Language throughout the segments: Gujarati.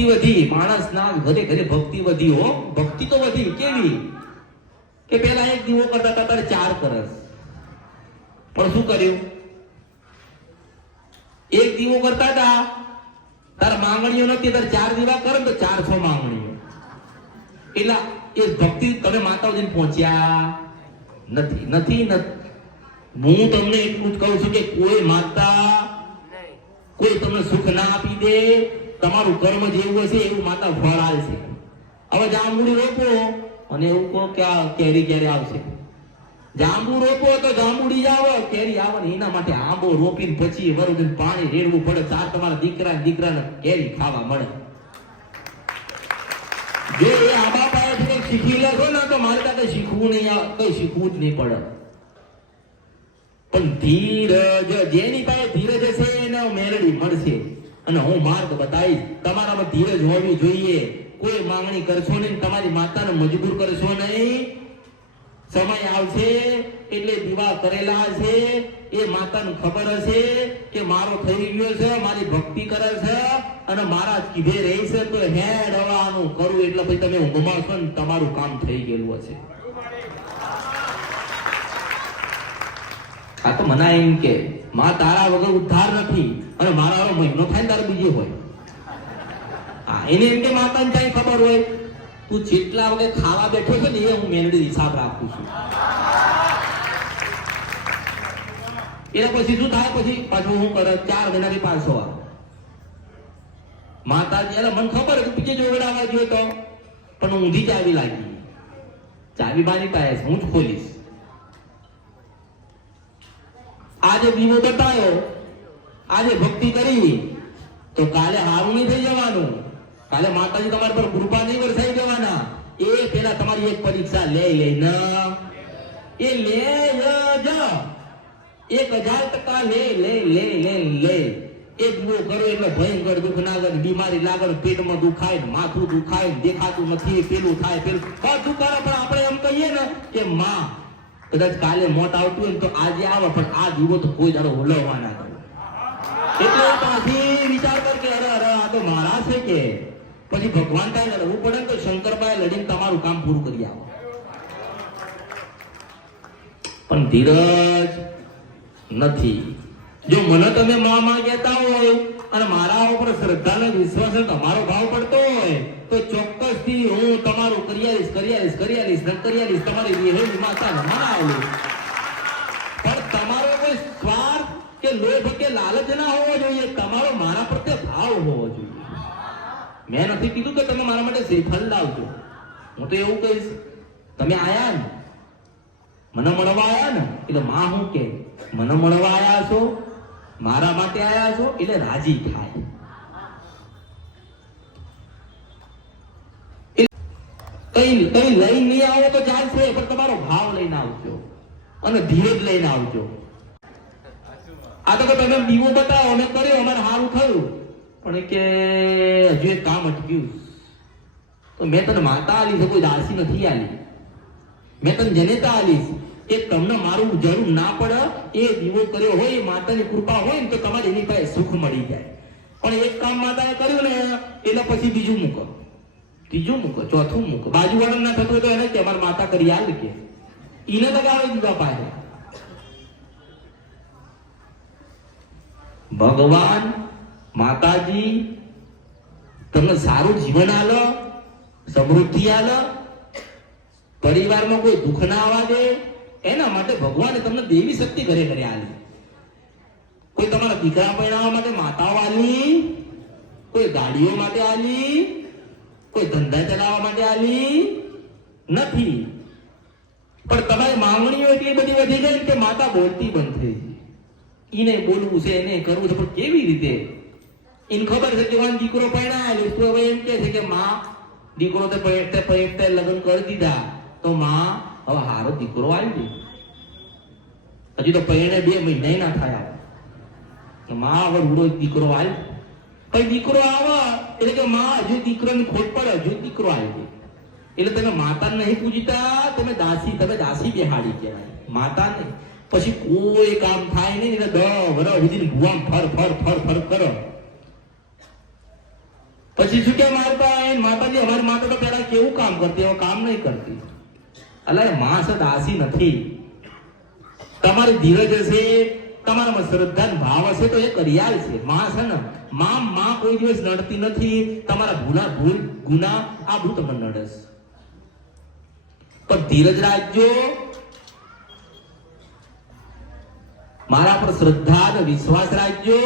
ભક્તિ વધી માણસના ઘરે ઘરે ભક્તિ વધી હો. ભક્તિ તો વધી કેવી? કે પેલા એક દીવો કરતા હતા તારે ચાર કરસ. પણ શું કર્યું? એક દીવો કરતા હતા તાર માંગણીઓ નથી તાર ચાર દીવા કરે તો ચારસો માંગણીઓ. એટલે એ ભક્તિ તમે માતાજીને પહોંચ્યા. નથી નથી નથી. હું તમને એટલું જ કહું છું કે કોઈ માતા કોઈ તમને સુખ ના આપી દે. તમારું કર્મ જેવું હશે એવું માતા ફળ આવશે હવે જાંબુડી રોપો અને એવું કહો કે આ કેરી ક્યારે આવશે? જાંબુ રોપો તો જાંબુડી આવે, કેરી આવે ને એના માટે આંબો રોપીને પછી વરુદીને પાણી રેડવું પડે તાર તમારા દીકરા દીકરાને કેરી ખાવા મળે. જો એ આબા કંઈક શીખી લેશો ને, તો મારે ત્યાં શીખવું નહીં આવે કંઈ શીખવું જ નહીં પડે. પણ ધીરજ, જેની પાસે ધીરજ હશે એને મેલડી મળશે. અને હું માર્ગ બતાવીશ. તમારામાં ધીરજ હોવી જોઈએ. કોઈ માંગણી કરશો નહીં, તમારી માતાને મજબૂર કરશો નહીં. સમય આવશે, એટલે દીવા કરેલા છે એ માતાને ખબર હશે કે મારો થઈ ગયો છે, મારી ભક્તિ કરે છે અને મારા કીધે રહી છે તો હે રવાનું કરું એટલે પછી તમે ઊંઘમાં છો ને તમારું કામ થઈ ગયેલું હશે. આ તો મના એમ કે માં તારા વગર ઉદ્ધાર નથી. અને મારા મહિનો થાય તારે બીજો હોય. હા, એને એમ કે માતાને કઈ ખબર હોય? તું જેટલા વગર ખાવા બેઠો છે ને એ હું મેનડી હિસાબ રાખું છું. એના પછી શું થાય? પછી પાછું હું કરે? ચાર મહિનાથી પાછો આવે. માતાજી એટલે મને ખબર કે બીજે જોવડાવવા જોઈએ તો? પણ ઊંધી ચાવી લાગી. ચાવી મારી પાસે, હું જ ખોલીશ. આજે દીવો બતાવ્યો આજે ભક્તિ કરી. તો કાલે હારું નહીં થઈ જવાનું. કાલે માતાજી તમારી પર કૃપા નહીં વરસાઈ જવાના. એ પેલા તમારી એક પરીક્ષા લે લે, ન. એ લે જ. એક હજાર ટકા લે લે લે લે લે. એક દીવો કરો એટલે ભયંકર દુઃખ ના કરે બીમારી લાગે પેટમાં દુખાય, માથું દુખાય, દેખાતું નથી, પેલું થાય, પેલું. બધું પણ આપણે એમ કહીએ ને કે માં કદાચ કાલે મોત આવતું હોય તો આજે આવે, પણ આ જુઓ તો કોઈ દાડો ઓલવવા ના એટલે પાછી વિચાર કર કે અરે અરે, આ તો મારા છે કે? પછી ભગવાન કાંઈ લડવું પડે તો શંકરભાઈ લડીને તમારું કામ પૂરું કરી આવો. પણ ધીરજ નથી. જો મને તમે માં માં કહેતા હોય અને મારા ઉપર શ્રદ્ધા ને વિશ્વાસ તમારો ભાવ પડતો હોય, તો ચોક્કસથી હું તમારું કરિયાલીસ કરિયાલીસ કરિયાલીસ ને કરિયાલીસ તમારી વિહેલી માતાને મનાવું પણ તમારો કોઈ સ્વાર્થ કે લોભ કે લાલચ ના હોવો જોઈએ, તમારો મારા પ્રત્યે ભાવ હોવો જોઈએ. મેં નથી કીધું કે તમે મારા માટે શ્રીફળ લાવજો. હું તો એવું કહીશ, તમે આયા ને, મને મળવા આયા ને, એટલે માં હું કે, મને મળવા આયા છો, મારા માટે આયા છો, એટલે રાજી થાય કઈ કઈ લઈને નહીં આવો તો ચાલશે પણ તમારો ભાવ લઈને આવજો. અને ધીરજ લઈને આવજો. આ તો તમે દીવો બતાવો, અમે કર્યો, અમારે સારું થયું. પણ કે હજુ એક કામ અટક્યું. તો મેં તને માતા આલી છે કોઈ દાસી નથી આલી. મેં તને જનેતા આલીશ. કે તમને મારું જરૂર ના પડે, એ દીવો કર્યો હોય, એ માતાની કૃપા હોય ને તો તમારે એની પાસે સુખ મળી જાય. પણ એક કામ માતાએ કર્યું ને એટલે પછી બીજું મૂકો. ત્રીજું મૂકો, ચોથું મૂકો. બાજુવાળા ના થતું હોય તો એને કે અમારા માતા કરી આલ કે. એને તો ગાવે દીધા પાસે ભગવાન માતાજી, તમને સારું જીવન આલો, સમૃદ્ધિ આલો, પરિવારમાં કોઈ દુઃખ ના આવવા દે, એના માટે ભગવાને તમને દેવી શક્તિ ઘરે ઘરે આલી. કોઈ તમારા દીકરા પરણાવવા માટે માતાઓ આલી, કોઈ ગાડીઓ માટે આલી કોઈ ધંધા ચલાવવા માટે આલી નથી. પણ તમારી માંગણીઓ એટલી બધી વધી ગઈ કે માતા બોલતી બંધ થઈ એને બોલવું છે, એને કરવું છે, પણ કેવી રીતે? એને ખબર છે જવાન વાન દીકરો પરણાયેલો તો હવે એમ કે છે કે માં, દીકરો તે પૈતે પૈતે લગ્ન કરી દીધા. તો માં, હવે હારો દીકરો આવી ગયો. હજી તો પૈણે બે મહિના ના થયા. તો માં હવે રૂડો દીકરો આવી પછી દીકરો આવે એટલે કે માં હજુ દીકરાની ખોટ પડે હજુ દીકરો આવી એટલે તમે માતા નહીં પૂજતા, તમે દાસી તમે દાસી બેહાડી કહેવાય. માતા નહીં પછી કોઈ કામ થાય નહીં, એટલે દસ વર્ષ સુધી ભુવામ ફર ફર ફર ફર કરો. પછી શું કે મારતા એ માતાજી, અમારી માતા તો પેલા કેવું કામ કરતી? હવે કામ નહીં કરતી. અલા, એ માં દાસી નથી. તમારી ધીરજ હશે તમારામાં શ્રદ્ધા ભાવ હશે તો એ કરિયાલ છે. માં છે ને, માં માં કોઈ દિવસ નડતી નથી. તમારા ભૂલા ભૂલ, ગુના આ બધું તમને નડસ. પણ ધીરજ રાખજો. મારા પર શ્રદ્ધા અને વિશ્વાસ રાખજો.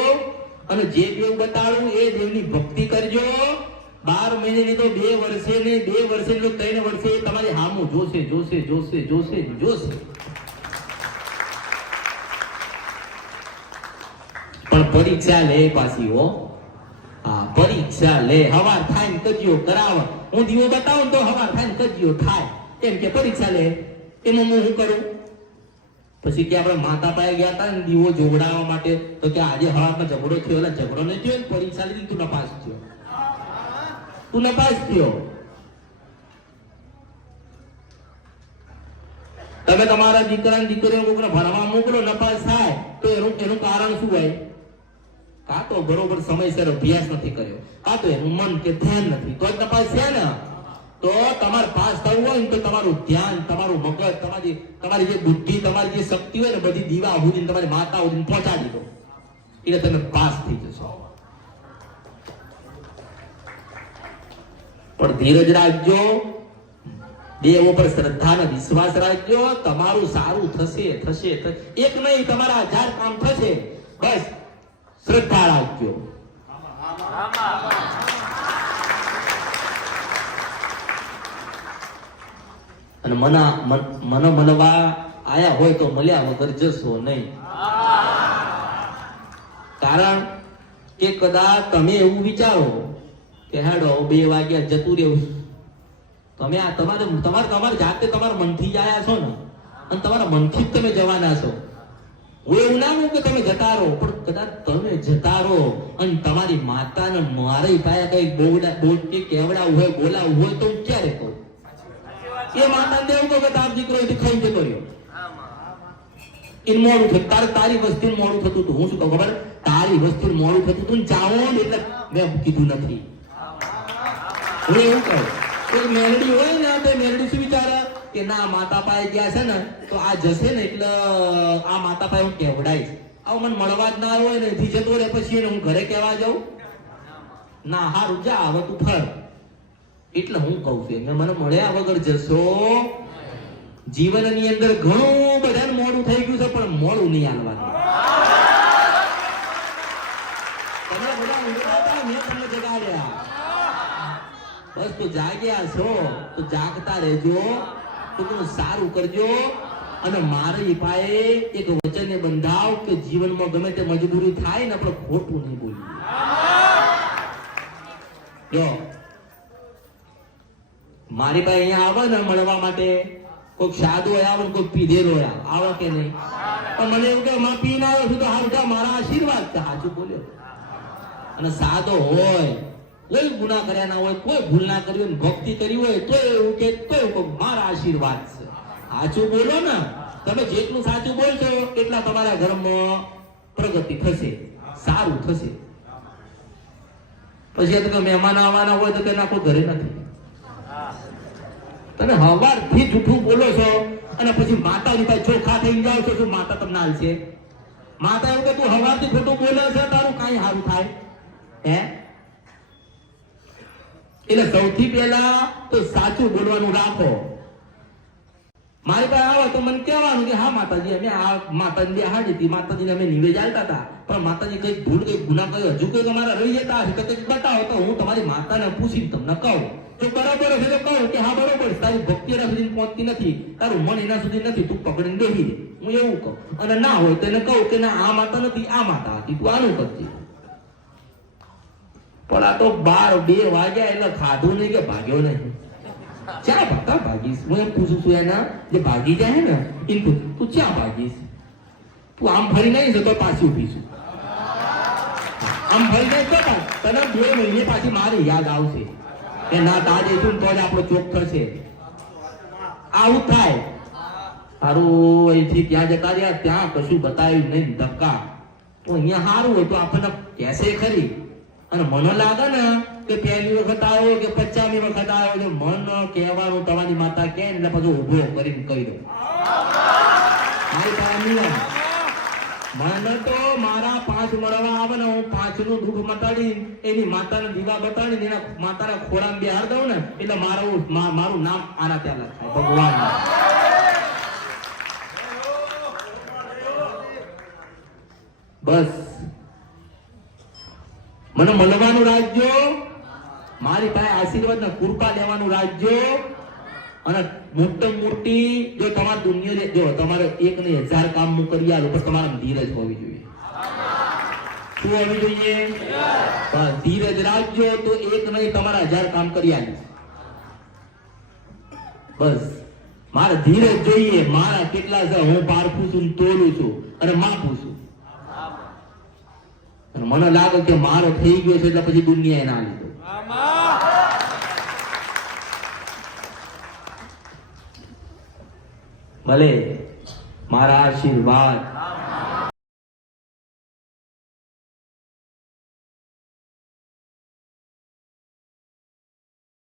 અને જે દેવ બતાડું એ દેવની ભક્તિ કરજો. બાર મહિને તો બે વર્ષે ને બે વર્ષે તો ત્રણ વર્ષે તમારી હામું જોશે જોશે જોશે જોશે જોશે પણ પરીક્ષા લે પાછી હો. હા, પરીક્ષા લે. હવાર થાય ને કજિયો કરાવ. હું દીવો બતાવું તો હવાર થાય ને કજિયો થાય. કેમ કે પરીક્ષા લે. એમાં હું શું કરું? પછી કે આપણે માતા પાસે ગયા હતા ને દીવો જોવડાવવા માટે, તો કે આજે હવામાં ઝઘડો થયો, એટલે ઝઘડો નહીં થયો ને પરીક્ષા લીધી તું નપાસ થયો. તું નપાસ થયો. તમે તમારા દીકરા દીકરીઓ ભણવા મોકલો, નપાસ થાય. તો એનું એનું કારણ શું હોય? કાં તો બરોબર સમયસર અભ્યાસ નથી કર્યો, કાં તો એનું મન કે ધ્યાન નથી. તો જ નપાસ છે ને? તો તમારે પાસ થવું હોય ને તો તમારું ધ્યાન, તમારું મગજ, તમારી તમારી જે બુદ્ધિ, તમારી જે શક્તિ હોય ને બધી દીવા સુધી તમારી માતા સુધી પહોંચાડી દો. એટલે તમે પાસ થઈ જશો. પણ ધીરજ રાખજો. દેવ ઉપર શ્રદ્ધા અને વિશ્વાસ રાખજો. તમારું સારું થશે થશે. એક નહીં, તમારા હજાર કામ થશે. બસ. શ્રદ્ધા રાખજો અને મના, મન- મળવા આયા હોય તો મળ્યા વગર જશો નહીં. કારણ કે કદાચ તમે એવું વિચારો કે હેડો બે વાગ્યા જતું રહેવું. તમે આ તમારે તમારે તમારે જાતે તમારા મનથી જ આવ્યા છો ને. અને તમારા મનથી જ તમે જવાના છો. એવું ના કહું કે તમે જતા રહો, પણ કદાચ તમે જતા રહો અને તમારી માતાને મારી પાસે કઈ બોવડા બોલ કે કેવડાવું હોય, બોલાવું હોય તો ક્યારે કહું? એ માતા દેવ કહો કે તાર દીકરો એ ખાઈ જતો રહ્યો. એને મોડું થયું. તારે તારી વસ્તી મોડું થતું હતું. હું શું કહું ખબર? તારી વસ્તી મોડું થતું હતું જાઓ એટલે મેં કીધું નથી. હું એવું કહું. કોઈ મેલડી હોય ને તો એ મેલડી શું વિચારે? કે ના માતા પાસે ગયા છે ને, તો આ જશે ને એટલે આ માતા પાસે હું કેવડાઈશ આવું મને મળવા જ ના હોય ને, એથી જતો રહે પછી હું ઘરે કહેવા જાઉં. ના, હારું, જા, હવે તું ફર. એટલે હું કહું છું મેં મને મળ્યા વગર જશો. જીવનની અંદર ઘણું બધાને મોડું થઈ ગયું છે, પણ મોડું નહીં હાલવાનું. તમે બધા બસ, તો જાગ્યા છો, તો જાગતા રહેજો. સારું કરજો. અને મારી પાસે એક વચને બંધાવ કે જીવનમાં ગમે તે મજબૂરી થાય ને આપણે ખોટું નહીં બોલીએ. મારી પાસે અહીંયા આવે ને મળવા માટે, કોઈક સાધુ હોય આવે કોઈક પીધેલો આવે કે નહીં? પણ મને એવું કે, માં પીને આવ્યો છું તો હાલ મારા આશીર્વાદ સાચું બોલ્યો. અને સાધો હોય કોઈ ગુના કર્યા ના હોય, કોઈ ભૂલ ના કરી હોય ભક્તિ કરી હોય, તો એવું કે, તો મારા આશીર્વાદ છે. સાચું બોલો ને. તમે જેટલું સાચું બોલશો, એટલા તમારા ધર્મમાં પ્રગતિ થશે. સારું થશે. પછી તમે મહેમાન આવવાના હોય તો તેના કોઈ ઘરે નથી. તમે હવારથી જૂઠું બોલો છો અને પછી માતાની પાસે ચોખા થઈ જાવ છો, શું માતા તમને હાલશે? માતા એવું કે, તું હવારથી ખોટું બોલે છે, તારું કાંઈ સારું થાય? હે? એટલે સૌથી પહેલા તો સાચું બોલવાનું રાખો. મારી પાસે આવો તો મને કહેવાનું કે, હા, માતાજી, અમે આ માતાજી હાડી હતી. માતાજીને અમે નિવેદ આવતા હતા. પણ માતાજી કઈ ભૂલ કઈ ગુના કઈ હજુ કઈ તમારા રહી જતા હશે તો કંઈક બતાવો તો હું તમારી માતાને પૂછીને તમને કહું. જો બરાબર હશે તો કહું કે, હા, બરાબર. તારી ભક્તિ એના સુધી પહોંચતી નથી. તારું મન એના સુધી નથી. તું પકડીને બેસી હું એવું કહું. અને ના હોય તો એને કહું કે, ના, આ માતા નથી, આ માતા હતી. તું આનું કરતી પણ આ તો બાર બે વાગ્યા એટલે ખાધું નહીં કે ભાગ્યો નહીં. ક્યાં ભાગતા ભાગીશ. હું એમ પૂછું છું એના જે ભાગી જાય ને એને પૂછું, તું ક્યાં ભાગીશ? તું આમ ફરી નહીં જતો પાછી ઊભી છું. આમ ફરી નહીં તો તને બે મહિને પાછી મારી યાદ આવશે. કે ના તાજે તું તો જ આપણો ચોક થશે. આવું થાય. સારું અહીંથી ત્યાં જતા રહ્યા ત્યાં કશું બતાવ્યું નહીં ધક્કા. તો અહીંયા સારું હોય તો આપણને કહેશે ખરી. અને મને લાગે ને કે પહેલી વખત આવ્યો કે પચાસમી વખત આવ્યો તો મન કહેવાનું તમારી માતા કે એટલે પછી ઊભો કરીને કહી દો મને તો મારા પાંચ મળવા આવે ને હું પાંચનું દુઃખ મટાડી એની માતાને દીવા બતાડી એના માતાના ખોરાક બેહાર દઉં ને એટલે મારું મારું નામ આના ત્યાં લખાય. ભગવાન. બસ. મને મળવાનું રાજ્ય મારી પાસે આશીર્વાદ કૃપા લેવાનું રાજ્ય અને મોટી મોટી જો તમારે દુનિયા જો તમારે એક ને હજાર કામ કરી આલું, પણ તમારે ધીરજ હોવી જોઈએ. શું હોવી જોઈએ? પણ ધીરજ રાખજો તો એક નહીં, તમારા હજાર કામ કરી આલું. બસ. મારે ધીરજ જોઈએ. મારા કેટલા છે? હું પારખું છું તોલું છું. અને માપું છું. મને લાગે કે મારો થઈ ગયો છે એટલે પછી દુનિયાએ ના લીધો. ભલે મારા આશીર્વાદ